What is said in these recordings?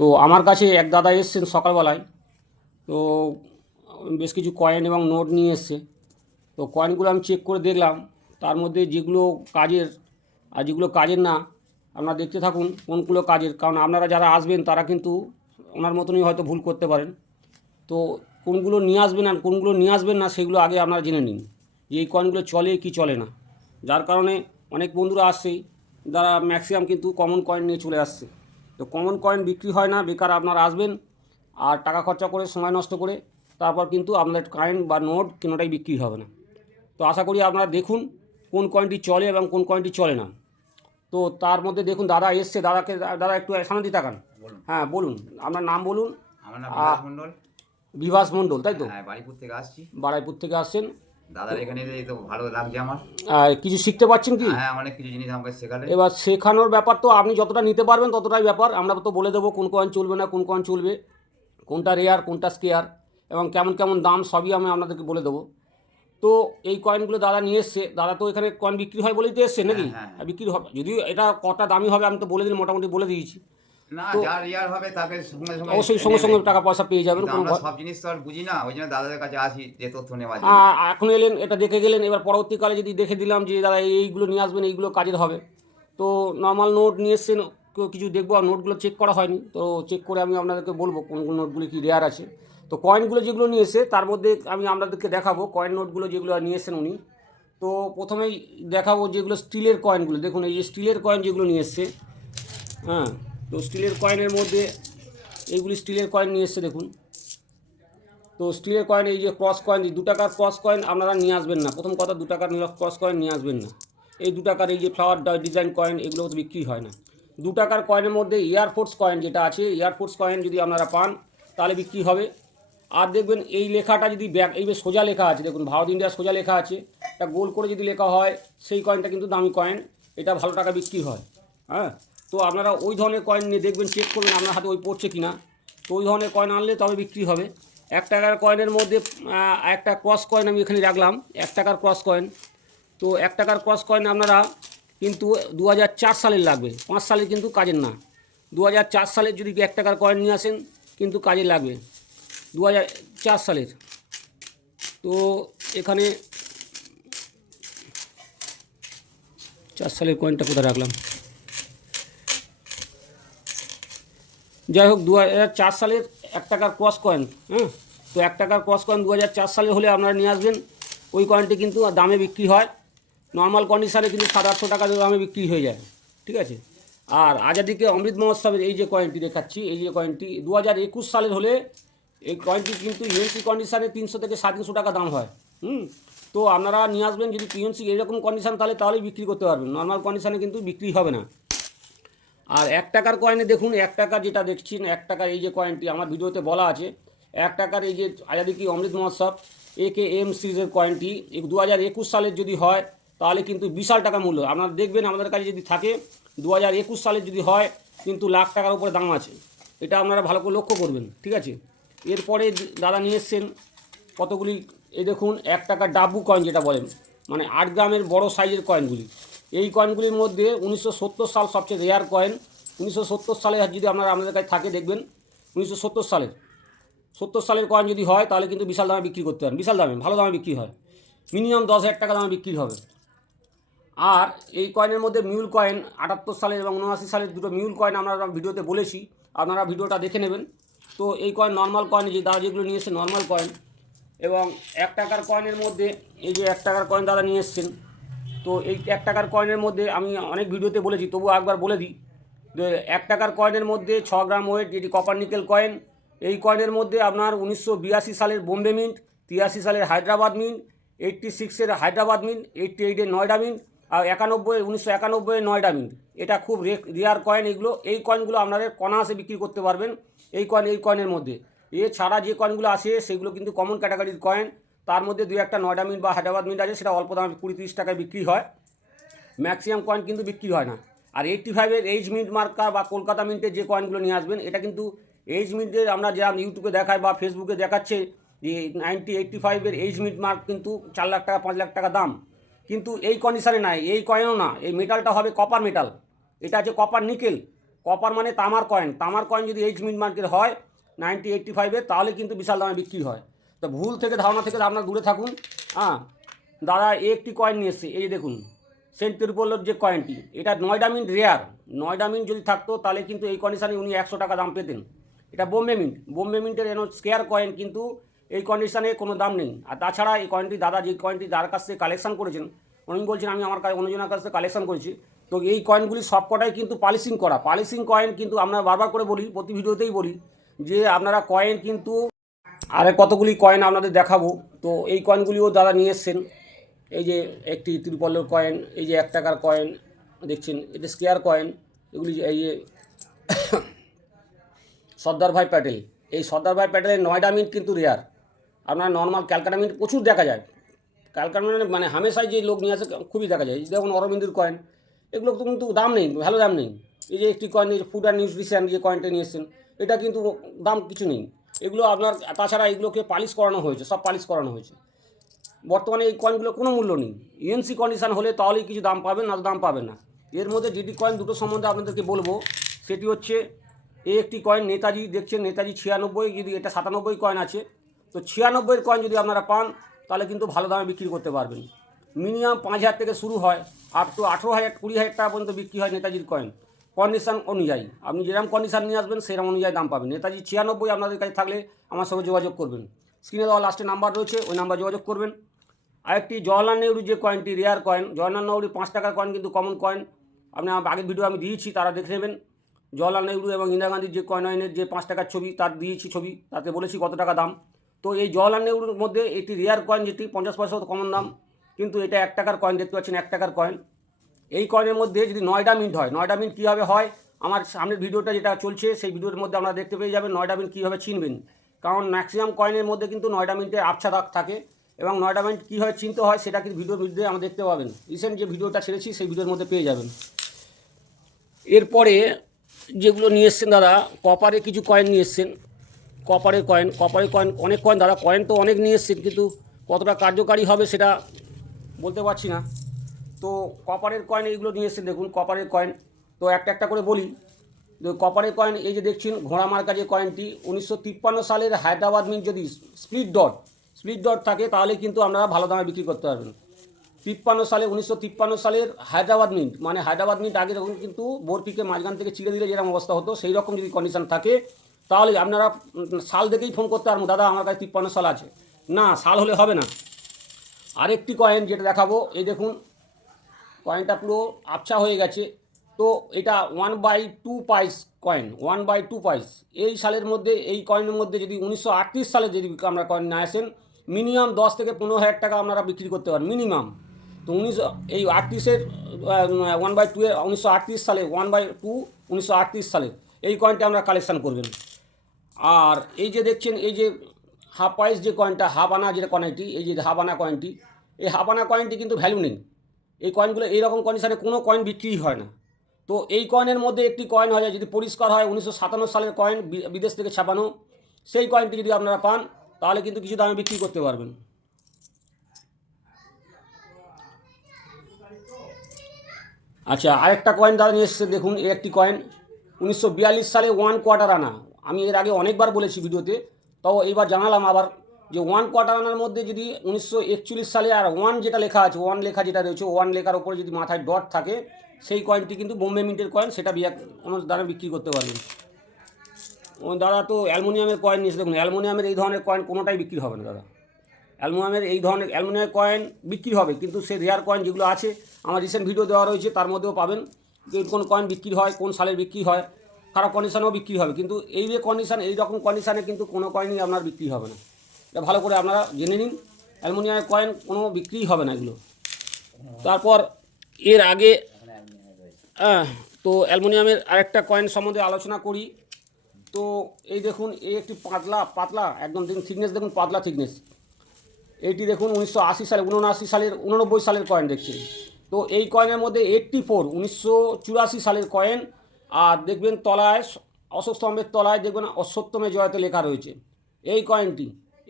তো আমার কাছে এক দাদা এসছেন সকালবেলায়। তো বেশ কিছু কয়েন এবং নোট নিয়ে এসছে। তো কয়েনগুলো আমি চেক করে দেখলাম। তার মধ্যে যেগুলো কাজের আর যেগুলো কাজের না, আপনারা দেখতে থাকুন কোনগুলো কাজের। কারণ আপনারা যারা আসবেন, তারা কিন্তু ওনার মতনই হয়তো ভুল করতে পারেন। তো কোনগুলো নিয়ে আসবেন আর কোনগুলো নিয়ে আসবেন না, সেগুলো আগে আপনারা জেনে নিন যে এই কয়েনগুলো চলে কি চলে না। যার কারণে অনেক বন্ধুরা আসছেই যারা ম্যাক্সিমাম কিন্তু কমন কয়েন নিয়ে চলে আসছে। তো কমন কয়েন বিক্রি হয় না বেকার আপনারা আসবেন আর টাকা খরচা করে সময় নষ্ট করে তারপর কিন্তু আপনার কয়েন বা নোট কোনোটাই বিক্রি হবে না। তো আশা করি আপনারা দেখুন কোন কয়েনটি চলে এবং কোন কয়েনটি চলে না। তো তার মধ্যে দেখুন দাদা এসছে দাদাকে দাদা একটু সামনে দিয়ে তাকান হ্যাঁ বলুন আপনার নাম বলুন। আমার নাম মন্ডল বিভাস মণ্ডল তাই তো? হ্যাঁ বাড়িপুর থেকে আসছি। বারাইপুর থেকে আসছেন। দাদার এখানে এসে তো ভালো লাগছে আমার। আর কিছু শিখতে পারছেন কি? হ্যাঁ অনেক কিছু জিনিস আমাকে শেখালে। এবার শেখানোর ব্যাপার তো আপনি যতটা নিতে পারবেন ততটাই ব্যাপার। আমরা তো বলে দেবো কোন কয়েন চলবে না কোন কয়েন চলবে কোনটা রেয়ার কোনটা স্কেয়ার এবং কেমন কেমন দাম সবই আমি আপনাদেরকে বলে দেবো। তো এই কয়েনগুলো দাদা নিয়ে এসছে। দাদা তো এখানে কয়েন বিক্রি হয় বলেই তো এসছে নাকি? হ্যাঁ, হ্যাঁ। বিক্রি হবে। যদিও এটা কটা দামি হবে আমি তো বলে দিন মোটামুটি বলে দিয়েছি। না যার ইয়ার হবে তাকে সঙ্গে সঙ্গে অবশ্যই সঙ্গে সঙ্গে টাকা পয়সা পেয়ে যাবেন কোনো আমরা সব জিনিস তো আর বুঝি না ওই জন্য দাদাদের কাছে আসি যে তথ্য নেওয়া যায় এখন এলেন এটা দেখে গেলেন এবার পরবর্তীকালে যদি দেখে দিলাম যে দাদা এইগুলো নিয়ে আসবেন এইগুলো কাজের হবে। তো নর্মাল নোট নিয়ে এসছেন কেউ কিছু দেখব আর নোটগুলো চেক করা হয়নি। তো চেক করে আমি আপনাদেরকে বলব কোন কোন নোটগুলি কি রেয়ার আছে। তো কয়েনগুলো যেগুলো নিয়ে এসে তার মধ্যে আমি আপনাদেরকে দেখাবো কয়েন নোটগুলো যেগুলো নিয়ে এসেছেন উনি। তো প্রথমেই দেখাবো যেগুলো স্টিলের কয়েনগুলো দেখুন এই যে স্টিলের কয়েন যেগুলো নিয়ে এসছে হ্যাঁ। তো স্টিলের কয়েনের মধ্যে এইগুলি স্টিলের কয়েন নিয়ে এসছে দেখুন। তো স্টিলের কয়েন, এই যে ক্রস কয়েন দু টাকার ক্রস কয়েন আপনারা নিয়ে আসবেন না। প্রথম কথা দু টাকার ক্রস কয়েন নিয়ে আসবেন না। এই দু টাকার এই যে ফ্লাওয়ার ডিজাইন কয়েন, এগুলো তো বিক্রি হয় না। দু টাকার কয়েনের মধ্যে এয়ারফোর্স কয়েন যেটা আছে এয়ারফোর্স কয়েন যদি আপনারা পান, তাহলে বিক্রি হবে। আর দেখবেন এই লেখাটা যদি ব্যাক এই সোজা লেখা আছে, দেখুন ভারত ইন্ডিয়া সোজা লেখা আছে। এটা গোল করে যদি লেখা হয়, সেই কয়েনটা কিন্তু দামি কয়েন। এটা ভালো টাকা বিক্রি হয়। হ্যাঁ? তো আপনারা ওই ধরনের কয়েন নিয়ে দেখবেন চেক করবেন আপনার হাতে ওই পড়ছে কি না তো ওই ধরনের কয়েন আনলে তবে বিক্রি হবে। এক টাকার কয়েনের মধ্যে একটা ক্রস কয়েন আমি এখানে রাখলাম, এক টাকার ক্রস কয়েন তো এক টাকার ক্রস কয়েন আপনারা কিন্তু দু চার সালের লাগবে, পাঁচ সালের কিন্তু কাজের না। দু চার সালের যদি এক টাকার কয়েন নিয়ে আসেন, কিন্তু কাজে লাগবে দু চার সালের। তো এখানে চার সালের কয়েনটা কোথায় রাখলাম? যাই হোক, দু চার সালের এক টাকার ক্রস কয়েন হ্যাঁ তো এক টাকার ক্রস কয়েন দু সালে হলে আপনারা নিয়ে আসবেন। ওই কয়েনটি কিন্তু দামে বিক্রি হয়। নর্মাল কন্ডিশানে কিন্তু সাত আটশো টাকা দামে বিক্রি হয়ে যায়, ঠিক আছে? আর আজাদিকে অমৃত মহোৎসবের এই যে কয়েনটি দেখাচ্ছি, এই যে কয়েনটি দু হাজার একুশ সালের হলে এই কয়েনটি কিন্তু ইউএনসি কন্ডিশানে তিনশো থেকে সাড়ে তিনশো টাকা দাম হয়, হুম? তো আপনারা নিয়ে আসবেন, যদি পিএনসি এরকম কন্ডিশান তাহলে তাহলেই বিক্রি করতে পারবেন। নর্মাল কন্ডিশানে কিন্তু বিক্রি হবে না। আর এক টাকার কয়েনে দেখুন, এক টাকা যেটা দেখছেন, এক টাকার এই যে কয়েনটি আমার ভিডিওতে বলা আছে, এক টাকার এই যে আজাদি কি অমৃত মহোৎসব এ কে এম সিরিজের কয়েনটি দু হাজার একুশ সালের যদি হয়, তাহলে কিন্তু বিশাল টাকা মূল্য। আপনারা দেখবেন আমাদের কাছে যদি থাকে, দু হাজার একুশ সালের যদি হয়, কিন্তু লাখ টাকার উপরে দাম আছে। এটা আপনারা ভালো করে লক্ষ্য করবেন, ঠিক আছে? এরপরে দাদা নিয়ে এসছেন কতগুলি, এই দেখুন, এক টাকার ডাব্বু কয়েন যেটা বলেন মানে আট গ্রামের বড় সাইজের কয়েনগুলি এই কয়েনগুলির মধ্যে উনিশশো সত্তর সাল সবচেয়ে রেয়ার কয়েন উনিশশো সত্তর সালে যদি আপনারা আমাদের কাছে থাকে, দেখবেন উনিশশো সত্তর সালের সত্তর সালের কয়েন যদি হয়, তাহলে কিন্তু বিশাল দামে বিক্রি করতে পারেন। বিশাল দামে, ভালো দামে বিক্রি হয়। মিনিমাম দশ হাজার টাকা দামে বিক্রি হবে। আর এই কয়েনের মধ্যে মিউল কয়েন আটাত্তর সালের এবং উনআশি সালের দুটো মিউল কয়েন আমরা ভিডিওতে বলেছি। আপনারা ভিডিওটা দেখে নেবেন। তো এই কয়েন নর্মাল কয়েন যে দাদা যেগুলো নিয়ে এসছে নর্মাল কয়েন এবং এক টাকার কয়েনের মধ্যে এই যে এক টাকার কয়েন দাদা নিয়ে এসছেন তো এই এক টাকার কয়েনের মধ্যে আমি অনেক ভিডিওতে বলেছি, তবুও একবার বলে দিই। এক টাকার কয়েনের মধ্যে ছ গ্রাম ওয়েট যেটি কপার নিকেল কয়েন এই কয়েনের মধ্যে আপনার উনিশশো বিরাশি সালের বোম্বে মিন্ট তিরাশি সালের হায়দ্রাবাদ মিন্ট এইট্টি সিক্সের হায়দ্রাবাদ মিন্ট এইট্টি এইটের নয়ডা মিন্ট আর একানব্বই, উনিশশো একানব্বইয়ের নয়ডা মিন্ট এটা খুব রে রেয়ার কয়েন এগুলো। এই কয়েনগুলো আপনাদের কনাসে বিক্রি করতে পারবেন, এই কয়েন এই কয়েনের মধ্যে। এছাড়া যে কয়েনগুলো আসে, সেগুলো কিন্তু কমন ক্যাটাগরির কয়েন তার মধ্যে দু একটা নয়ডা মিন্ট বা হায়দ্রাবাদ মিন্ট আছে, সেটা অল্প দামে কুড়ি তিরিশ টাকায় বিক্রি হয়। ম্যাক্সিমাম কয়েন কিন্তু বিক্রি হয় না। আর এইটটি ফাইভের এইচ মিন্ট মার্কা বা কলকাতা মিন্টের যে কয়েনগুলো নিয়ে আসবেন, এটা কিন্তু এইচ মিন্টের আমরা যা ইউটিউবে দেখাই বা ফেসবুকে দেখাচ্ছে, যে নাইনটি এইটটি ফাইভের এইচ মিন্ট মার্ক কিন্তু চার লাখ টাকা, পাঁচ লাখ টাকা দাম। কিন্তু এই কন্ডিশনে নাই, এই কয়েনও না, এই মেটালটা হবে কপার মেটাল এটা আছে কপার নিকেল কপার মানে তামার কয়েন তামার কয়েন যদি এইচ মিড মার্কেট হয় নাইনটি এইটটি ফাইভের তাহলে কিন্তু বিশাল দামে বিক্রি হয়। তো ভুল থেকে ধারণা থেকে আপনার দূরে থাকুন। হ্যাঁ দাদা একটি কয়েন নিয়ে এসছে। এই দেখুন সেন্ট তিরুপল্লর যে কয়েনটি এটা Noida mint rare Noida mint যদি থাকতো, তাহলে কিন্তু এই কন্ডিশনে উনি একশো টাকা দাম পেতেন। এটা বোম্বে মিন্ট বোম্বে মিন্টের এন স্কেয়ার কয়েন কিন্তু এই কন্ডিশনে কোনো দাম নেই। আর তাছাড়া এই কয়েনটি দাদা, যে কয়েনটি যার কাছ থেকে কালেকশন করেছেন, উনি বলছেন, আমি আমার অন্যজনের কাছ থেকে কালেকশন করেছি। তো এই কয়েনগুলি সব কটাই কিন্তু পালিশিং করা। পালিশিং কয়েন কিন্তু আমরা বারবার করে বলি, প্রতি ভিডিওতেই বলি, যে আপনারা কয়েন কিন্তু আরে কতগুলি কয়েন আপনাদের দেখাবো? তো এই কয়েনগুলিও দাদা নিয়ে এসছেন। এই যে একটি ত্রিপলের কয়েন এই যে এক টাকার কয়েন দেখছেন, এটা স্কেয়ার কয়েন এগুলি এই যে সর্দার ভাই প্যাটেল। এই সর্দার ভাই প্যাটেলের নয়ডা মিন্ট কিন্তু রেয়ার আপনার নর্মাল ক্যালকাটা মিন্ট প্রচুর দেখা যায়। ক্যালকাটা মিন্ট মানে হামেশাই যে লোক নিয়ে আসে, খুবই দেখা যায়। যেমন অরবিন্দের কয়েন এগুলো তো কিন্তু দাম নেই, ভালো দাম নেই। এই যে একটি কয়েন ফুড অ্যান্ড নিউট্রিশন যে কয়েনটা নিয়ে এসেছেন, এটা কিন্তু দাম কিছু নেই। এগুলো আপনার, তাছাড়া এগুলোকে পালিশ করানো হয়েছে, সব পালিশ করানো হয়েছে। বর্তমানে এই কয়েনগুলো কোনো মূল্য নেই। ইএনসি কন্ডিশন হলে তাহলেই কিছু দাম পাবেন, না দাম পাবেন না। এর মধ্যে ডিডি কয়েন দুটো সম্বন্ধে আপনাদেরকে বলব। সেটি হচ্ছে এই একটি কয়েন নেতাজি দেখছেন, নেতাজি ছিয়ানব্বই, যদি এটা সাতানব্বই কয়েন আছে, তো ছিয়ানব্বইয়ের কয়েন যদি আপনারা পান, তাহলে কিন্তু ভালো দামে বিক্রি করতে পারবেন। মিনিমাম পাঁচ হাজার থেকে শুরু হয়, আপ টু আঠেরো হাজার, কুড়ি হাজার টাকা পর্যন্ত বিক্রি হয় নেতাজির কয়েন কন্ডিশন অনুযায়ী। আপনি যেরকম কন্ডিশন নিয়ে আসবেন, সেরকম অনুযায়ী দাম পাবেন। নেতাজি ছিয়ানব্বই আপনাদের কাছে থাকলে আমার সঙ্গে যোগাযোগ করবেন। স্ক্রিনে দেওয়া লাস্টে নাম্বার রয়েছে, ওই নাম্বার যোগাযোগ করবেন। আরেকটি জওয়াহরলাল নেহরু যে কয়েনটি রেয়ার কয়েন জওয়াহরলাল নেহরু পাঁচ টাকার কয়েন কিন্তু কমন কয়েন আপনি আগের ভিডিও আমি দিয়েছি, তারা দেখে নেবেন। জওয়াহরলাল নেহরু এবং ইন্দিরা গান্ধীর যে কয়েন কয়েনের যে পাঁচ টাকার ছবি, তার দিয়েছি ছবি, তাতে বলেছি কত টাকা দাম। তো এই জওয়াহরলাল নেহরুর মধ্যে একটি রেয়ার কয়েন যেটি, পঞ্চাশ পয়সা কমন দাম, কিন্তু এটা এক টাকার কয়েন দেখতে পাচ্ছেন, এক টাকার কয়েন এই কয়েনের মধ্যে যদি নয়টা মিন্ট হয় নয়টা মিন্ট কীভাবে হয়? আমার সামনের ভিডিওটা যেটা চলছে, সেই ভিডিওর মধ্যে আপনারা দেখতে পেয়ে যাবেন নয়টা মিন্ট কীভাবে চিনবেন কারণ ম্যাক্সিমাম কয়েনের মধ্যে কিন্তু নয়টা মিন্টের আবছা দাগ থাকে এবং নয়টা মিন্ট কীভাবে চিনতে হয় সেটা কিন্তু ভিডিওর মধ্যে আমরা দেখতে পাবেন। রিসেন্ট যে ভিডিওটা ছেড়েছি, সেই ভিডিওর মধ্যে পেয়ে যাবেন। এরপরে যেগুলো নিয়ে এসছেন দাদা কপারে কিছু কয়েন নিয়ে এসছেন। কপারের কয়েন কপারের কয়েন অনেক কয়েন দাদা কয়েন তো অনেক নিয়ে এসছেন, কিন্তু কতটা কার্যকারী হবে সেটা বলতে পারছি না। তো কপারের কয়েন এইগুলো নিয়ে এসেছেন, দেখুন কপারের কয়েন তো একটা একটা করে বলি কপারের কয়েন এই যে দেখছেন, ঘোড়া মার্কা যে কয়েনটি উনিশশো তিপ্পান্ন সালের হায়দ্রাবাদ মিন্ট যদি স্প্লিট ডট স্প্লিট ডট থাকে, তাহলে কিন্তু আপনারা ভালো দামে বিক্রি করতে পারবেন। তিপ্পান্ন সালে, উনিশশো তিপ্পান্ন সালের হায়দ্রাবাদ মিন্ট মানে হায়দ্রাবাদ মিন্ট আগে যখন কিন্তু বোরপিকে মাঝখান থেকে ছিঁড়ে দিলে যেরকম অবস্থা হতো, সেই রকম যদি কন্ডিশন থাকে, তাহলে আপনারা সাল দেখেই ফোন করতে পারবেন দাদা, আমার কাছে তিপ্পান্ন সাল আছে। না, সাল হলে হবে না। আরেকটি কয়েন যেটা দেখাবো, এই দেখুন কয়েনটা পুরো আবছা হয়ে গেছে। তো এটা one by two pice coin one by two pice এই সালের মধ্যে, এই কয়েনের মধ্যে যদি উনিশশো আটত্রিশ সালে যদি আমরা কয়েন না আসেন মিনিমাম দশ থেকে পনেরো হাজার টাকা আপনারা বিক্রি করতে পারেন মিনিমাম তো উনিশশো, এই আটত্রিশের ওয়ান বাই টু এর উনিশশো আটত্রিশ সালে ওয়ান বাই টু উনিশশো আটত্রিশ সালে, এই কয়েনটা আমরা কালেকশান করবেন। আর এই যে দেখছেন, এই যে হাফ পাইস যে কয়েনটা হাফ আনা যেটা কয়েনটি এই যে হাফ আনা কয়েনটি এই হাফ আনা কয়েনটি কিন্তু ভ্যালু নেই। এই কয়েনগুলো এইরকম কন্ডিশনে কোনো কয়েন বিক্রি হয় না। তো এই কয়েনের মধ্যে একটি কয়েন হয় যদি পরিষ্কার হয় উনিশশো সাতান্ন সালের কয়েন বিদেশ থেকে ছাপানো, সেই কয়েনটি যদি আপনারা পান, তাহলে কিন্তু কিছু দামে বিক্রি করতে পারবেন। আচ্ছা আরেকটা কয়েন দাদা নিয়ে এসেছে, দেখুন এই একটি কয়েন উনিশশো বিয়াল্লিশ সালে ওয়ান কোয়ার্টার আনা। আমি এর আগে অনেকবার বলেছি ভিডিওতে তাও এইবার জানালাম আবার। যে ওয়ান কোয়ার্টার আনার মধ্যে যদি উনিশশো একচল্লিশ সালে আর ওয়ান যেটা লেখা আছে ওয়ান লেখা যেটা রয়েছে ওয়ান লেখার ওপরে যদি মাথায় ডট থাকে, সেই কয়েনটি কিন্তু বোম্বে মিন্টের কয়েন সেটা কোনো দামে বিক্রি করতে পারবেন। দাদা তো অ্যালুমিনিয়ামের কয়েন নিয়েছে। দেখুন, অ্যালুমিনিয়ামের এই ধরনের কয়েন কোনোটাই বিক্রি হবে না, দাদা। অ্যালুমিনিয়ামের এই ধরনের অ্যালুমিনিয়ামের কয়েন বিক্রি হবে, কিন্তু সে রেয়ার কয়েন যেগুলো আছে, আমার রিসেন্ট ভিডিও দেওয়া রয়েছে, তার মধ্যেও পাবেন যে কোন কয়েন বিক্রি হয়, কোন সালের বিক্রি হয়, খারাপ কন্ডিশনেও বিক্রি হবে। কিন্তু এই যে কন্ডিশান এই রকম কন্ডিশানে কিন্তু কোনো কয়েনই আপনার বিক্রি হবে না। এটা ভালো করে আপনারা জেনে নিন। অ্যালুমিনিয়ামের কয়েন কোনো বিক্রিই হবে না এগুলো। তারপর এর আগে তো অ্যালুমিনিয়ামের আরেকটা কয়েন সম্বন্ধে আলোচনা করি। তো এই দেখুন, এই একটি পাতলা পাতলা, একদম দেখুন থিকনেস দেখুন পাতলা থিকনেস এইটি দেখুন উনিশশো আশি সালে উনআশি সালের, উননব্বই সালের কয়েন দেখছি। তো এই কয়েনের মধ্যে এইট্টি ফোর উনিশশো চুরাশি সালের কয়েন। আর দেখবেন তলায়, অশোক স্তম্ভের তলায় দেখবেন অশ্বত্থমে জয়তে লেখা রয়েছে। এই কয়েনটি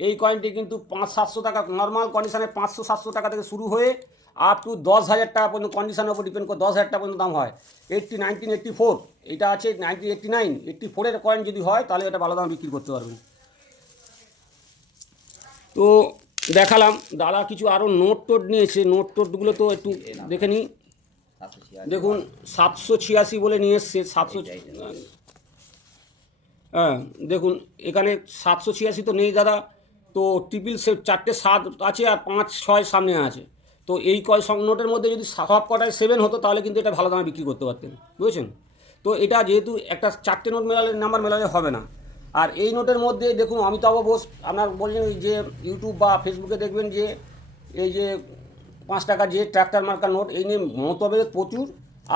এই কয়েনটি কিন্তু পাঁচ সাতশো টাকা নর্মাল কন্ডিশনে পাঁচশো সাতশো টাকা থেকে শুরু হয়ে আপ টু দশ হাজার টাকা পর্যন্ত কন্ডিশনের উপর ডিপেন্ড করে দশ হাজার টাকা পর্যন্ত দাম হয়। এইটটি নাইনটিন এইট্টি ফোর এটা আছে নাইনটিন এইট্টি নাইন এইট্টি ফোরের কয়েন যদি হয় তাহলে এটা ভালো দামে বিক্রি করতে পারবেন। তো দেখালাম দাদা কিছু আরও নোট টোট নিয়েছে নোট টোটগুলো তো একটু দেখে নিই। দেখুন সাতশো ছিয়াশি বলে নিয়ে এসছে সাতশো হ্যাঁ দেখুন এখানে সাতশো ছিয়াশি তো নেই দাদা। তো ট্রিপল সে চারটে সাত আছে আর পাঁচ, ছয় সামনে আছে। তো এই কয় নোটের মধ্যে যদি সব কটায় সেভেন হতো, তাহলে কিন্তু এটা ভালো দামে বিক্রি করতে পারতেন। বুঝেছেন? তো এটা যেহেতু একটা চারটে নোট মেলালে নাম্বার মেলালে হবে না। আর এই নোটের মধ্যে দেখুন, অমিতাভ বোস, আপনার বলছেন যে ইউটিউব বা ফেসবুকে দেখবেন যে, এই যে পাঁচ টাকা যে ট্র্যাক্টর মার্কার নোট এই নিয়ে মতভেদ প্রচুর।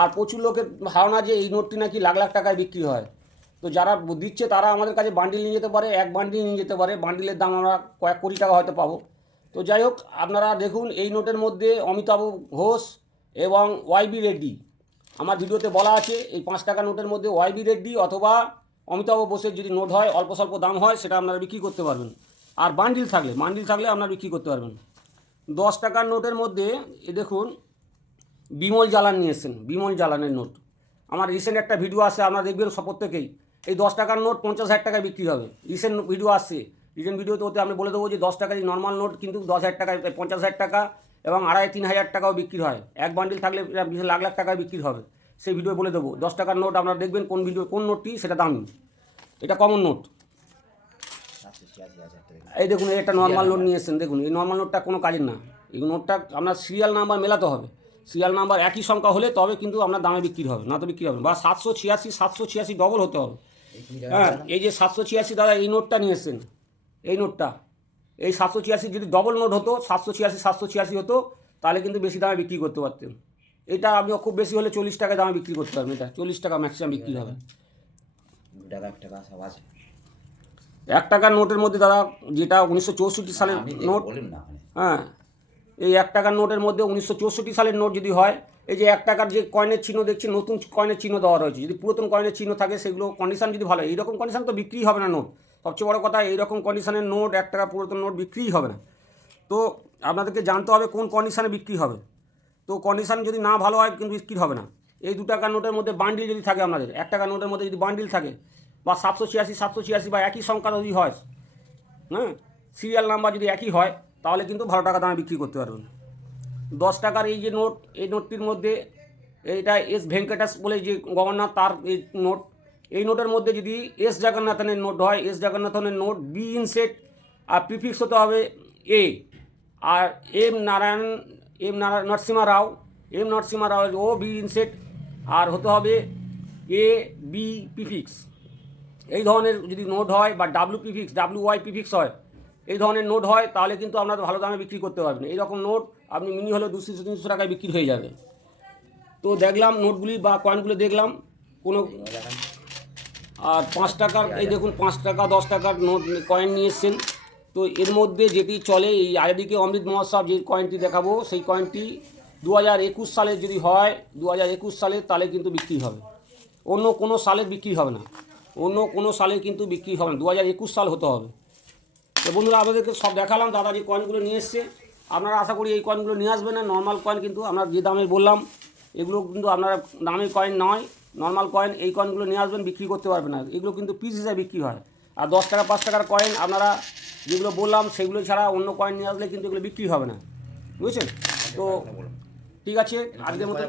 আর প্রচুর লোকের ধারণা যে এই নোটটি নাকি লাখ লাখ টাকায় বিক্রি হয়। তো যারা দিচ্ছে তারা আমাদের কাছে বান্ডিল নিয়ে যেতে পারে, এক বান্ডিল নিয়ে যেতে পারে। বান্ডিলের দাম আমরা কয়েক কোটি টাকা হয়তো পাবো। তো যাই হোক, আপনারা দেখুন এই নোটের মধ্যে অমিতাভ ঘোষ এবং ওয়াইবি রেড্ডি আমার ভিডিওতে বলা আছে, এই পাঁচ টাকা নোটের মধ্যে ওয়াইবি রেড্ডি অথবা অমিতাভ বোসের যদি নোট হয়, অল্প স্বল্প দাম হয়, সেটা আপনারা বিক্রি করতে পারবেন। আর বান্ডিল থাকলে বান্ডিল থাকলে আপনারা বিক্রি করতে পারবেন। দশ টাকার নোটের মধ্যে, এ দেখুন, বিমল জ্বালান নিয়ে এসেছেন, বিমল জ্বালানের নোট। আমার রিসেন্ট একটা ভিডিও আসছে আপনারা দেখবেন প্রত্যেকেই। এই দশ টাকার নোট পঞ্চাশ হাজার টাকায় বিক্রি হবে। রিসেন্ট ভিডিও আসছে। রিসেন্ট ভিডিওতে ওতে আমি বলে দেবো যে দশ টাকার নর্মাল নোট কিন্তু দশ হাজার টাকায় পঞ্চাশ হাজার টাকা এবং আড়াই তিন হাজার টাকাও বিক্রি হয়। এক বান্ডিল থাকলে লাখ লাখ টাকায় বিক্রি হবে। সেই ভিডিও বলে দেবো। দশ টাকার নোট আপনারা দেখবেন কোন ভিডিও কোন নোটটি সেটা দামি। এটা কমন নোট। এই দেখুন এটা নর্মাল নোট নিয়ে এসেছেন। দেখুন, এই নর্মাল নোটটা কোনো কাজের না। এই নোটটা আপনার সিরিয়াল নাম্বার মেলাতে হবে। সিরিয়াল নাম্বার একই সংখ্যা হলে তবে কিন্তু আপনার দামে বিক্রি হবে, না তো বিক্রি হবে না। বা সাতশো ছিয়াশি সাতশো ছিয়াশি ডবল হতে হবে। হ্যাঁ এই যে সাতশো ছিয়াশি দাদা এই নোটটা নিয়ে এসেছেন। এই নোটটা। এই সাতশো ছিয়াশি যদি ডবল নোট হতো সাতশো ছিয়াশি সাতশো ছিয়াশি হতো তাহলে কিন্তু বেশি দামে বিক্রি করতে পারতেন। এটা আপনি খুব বেশি হলে চল্লিশ টাকা দামে বিক্রি করতে পারবেন এটা চল্লিশ টাকা ম্যাক্সিমাম বিক্রি হবে। এক টাকার নোটের মধ্যে দাদা যেটা উনিশশো চৌষট্টি সালের নোট। হ্যাঁ এই এক টাকার নোটের মধ্যে উনিশশো চৌষট্টি সালের নোট যদি হয় এই যে এক টাকার যে কয়েনের চিহ্ন দেখছি, নতুন কয়েনের চিহ্ন দেওয়া রয়েছে। যদি পুরাতন কয়েনের চিহ্ন থাকে, সেগুলো কন্ডিশন যদি ভালো এইরকম কন্ডিশন তো বিক্রি হবে না নোট। সবচেয়ে বড় কথা, এইরকম কন্ডিশনের নোট, এক টাকা পুরাতন নোট বিক্রিই হবে না। তো আপনাদেরকে জানতে হবে কোন কন্ডিশনে বিক্রি হবে। তো কন্ডিশন যদি না ভালো হয়, কিন্তু বিক্রি হবে না। এই দু টাকার নোটের মধ্যে বান্ডিল যদি থাকে আপনাদের, এক টাকার নোটের মধ্যে যদি বান্ডিল থাকে, বা সাতশো ছিয়াশি সাতশো ছিয়াশি বা একই সংখ্যা যদি হয় হ্যাঁ সিরিয়াল নাম্বার যদি একই হয়, তাহলে কিন্তু ভালো টাকা দামে বিক্রি করতে পারবেন। দশ টাকার এই যে নোট, এই নোটটির মধ্যে এটা এস ভেঙ্কটাস বলে যে গভর্নর তার এই নোট। এই নোটের মধ্যে যদি এস জগন্নাথনের নোট হয়, এস জগন্নাথনের নোট বি ইনসেট আর প্রিফিক্স হতে হবে A. R M Narayan M Narayan Narasimha Rao, M Narasimha Rao O B inset আর হতে হবে এ, বি প্রিফিক্স। এই ধরনের যদি নোট হয় বা W prefix W Y prefix হয় এই ধরনের নোট হয়, তাহলে কিন্তু আপনারা ভালো দামে বিক্রি করতে পারবেন এইরকম নোট আপনি মিনি হলে দুশো, তিনশো টাকায় বিক্রি হয়ে যাবে। তো দেখলাম নোটগুলি বা কয়েনগুলো দেখলাম, কোনো আর পাঁচ টাকার এই দেখুন পাঁচ টাকা, দশ টাকার নোট, কয়েন নিয়ে এসছেন। তো এর মধ্যে যেটি চলে, এই আয়াদিকে অমৃত মহোৎসব যে কয়েনটি দেখাবো, সেই কয়েনটি দু হাজার একুশ সালে যদি হয় দু হাজার একুশ সালে তাহলে কিন্তু বিক্রি হবে। অন্য কোনো সালের বিক্রি হবে না। অন্য কোনো সালে কিন্তু বিক্রি হবে না। দু হাজার একুশ সাল হতে হবে। তো বন্ধুরা আপনাদেরকে সব দেখালাম দাদা যে কয়েনগুলো নিয়ে এসছে। আপনারা আশা করি এই কয়েনগুলো নিয়ে আসবেন না নর্মাল কয়েন কিন্তু আমরা যে দামে বললাম এগুলো কিন্তু আপনারা দামি কয়েন নয় নর্মাল কয়েন এই কয়েনগুলো নিয়ে আসবেন বিক্রি করতে পারবেন না। এগুলো কিন্তু পিস হিসাবে বিক্রি হয়। আর দশ টাকা পাঁচ টাকার কয়েন আপনারা যেগুলো বললাম সেগুলো ছাড়া অন্য কয়েন নিয়ে আসলে কিন্তু এগুলো বিক্রি হবে না। বুঝেছেন? তো ঠিক আছে আজকের মতো।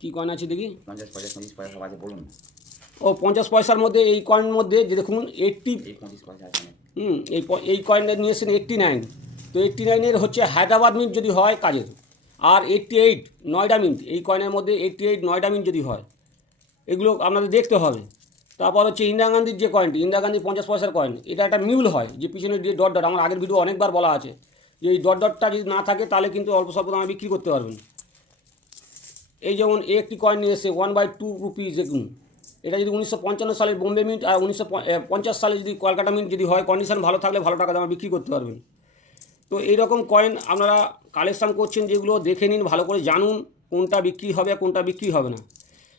কী কয়েন আছে দেখি? পঞ্চাশ পয়সা পঁচিশ পয়সা বলুন। ও পঞ্চাশ পয়সার মধ্যে এই কয়েনের মধ্যে যে দেখুন এইটটি পঁচিশ পয়সা। হুম, এই এই কয়েনটা নিয়ে এসেছেন এইট্টি নাইন তো এইট্টি নাইনের হচ্ছে হায়দ্রাবাদ মিন্ট যদি হয় কাজের, আর এইট্টি এইট নয়ডা মিন্ট এই কয়েনের মধ্যে এইট্টি এইট নয়ডা মিন্ট যদি হয়, এগুলো আপনাদের দেখতে হবে। তারপর হচ্ছে ইন্দিরা গান্ধীর যে কয়েনটি ইন্দিরা গান্ধীর পঞ্চাশ পয়সার কয়েন এটা একটা মিউল হয়, যে পিছনে যে ডট ডট আমার আগের ভিডিও অনেকবার বলা আছে, যে এই ডট ডটটা যদি না থাকে, তাহলে কিন্তু অল্প স্বল্প দামে বিক্রি করতে পারবেন। এই যেমন একটি কয়েন নিয়ে এসে ওয়ান বাই টু রুপিজ দেখুন এটা যদি উনিশশো পঞ্চান্ন সালের বোম্বে মিন্ট আর উনিশশো পঞ্চাশ সালে যদি কলকাতা মিন্ট যদি হয় কন্ডিশন ভালো থাকলে ভালো টাকা দামে বিক্রি করতে পারবেন। তো এইরকম কয়েন আপনারা কালেকশান করছেন, যেগুলো দেখে নিন, ভালো করে জানুন, কোনটা বিক্রি হবে, কোনটা বিক্রি হবে না।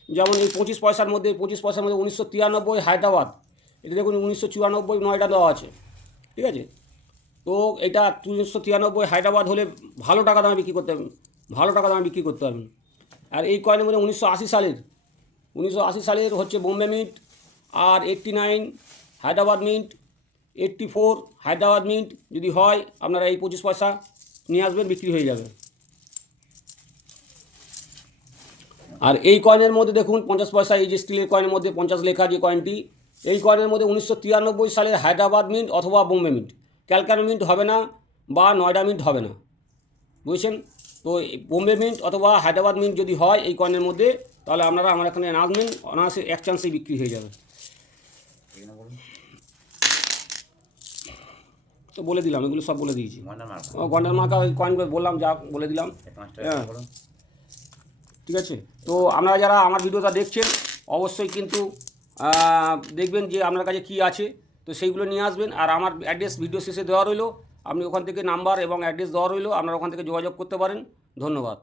যেমন এই পঁচিশ পয়সার মধ্যে, পঁচিশ পয়সার মধ্যে উনিশশো তিরানব্বই হায়দ্রাবাদ, এটা দেখুন উনিশশো চুরানব্বই নয়টা দেওয়া আছে, ঠিক আছে? তো এটা তিনশো তিরানব্বই হায়দ্রাবাদ হলে ভালো টাকা দামে বিক্রি করতে হবে ভালো টাকা দামে বিক্রি করতে পারবেন। আর এই কয়েনের মধ্যে উনিশশো আশি সালের উনিশশো আশি সালের হচ্ছে বোম্বে মিন্ট, আর eighty nine Hyderabad mint eighty four Hyderabad mint যদি হয়, আপনারা এই পঁচিশ পয়সা নিয়ে আসবেন, বিক্রি হয়ে যাবে। আর এই কয়েনের মধ্যে দেখুন, পঞ্চাশ পয়সা, এই যে স্টিলের কয়েনের মধ্যে পঞ্চাশ লেখা যে কয়েনটি এই কয়েনের মধ্যে উনিশশো তিরানব্বই সালের হায়দ্রাবাদ মিন্ট অথবা বোম্বে মিন্ট, ক্যালকাটা মিন্ট হবে না বা নয়ডা মিন্ট হবে না। বুঝছেন? তো বোম্বে মিন্ট অথবা হায়দ্রাবাদ মিন্ট যদি হয়, এই কয়েনের মধ্যে তাহলে আপনারা আমার এখানে আসবেন অনায়াসে এক চান্সেই বিক্রি হয়ে যাবে। তো বলে দিলাম এগুলো সব বলে দিয়েছি। ও গন্ডার মার্কা ওই কয়েনগুলো বললাম যা বলে দিলাম। হ্যাঁ। ঠিক আছে? তো আপনারা যারা আমার ভিডিওটা দেখছেন অবশ্যই কিন্তু দেখবেন যে আপনার কাছে কি আছে। তো সেইগুলো নিয়ে আসবেন। আর আমার অ্যাড্রেস ভিডিও শেষে দেওয়া রইল। আপনি ওখান থেকে নাম্বার এবং অ্যাড্রেস দেওয়া রইল। আপনারা ওখান থেকে যোগাযোগ করতে পারেন। ধন্যবাদ।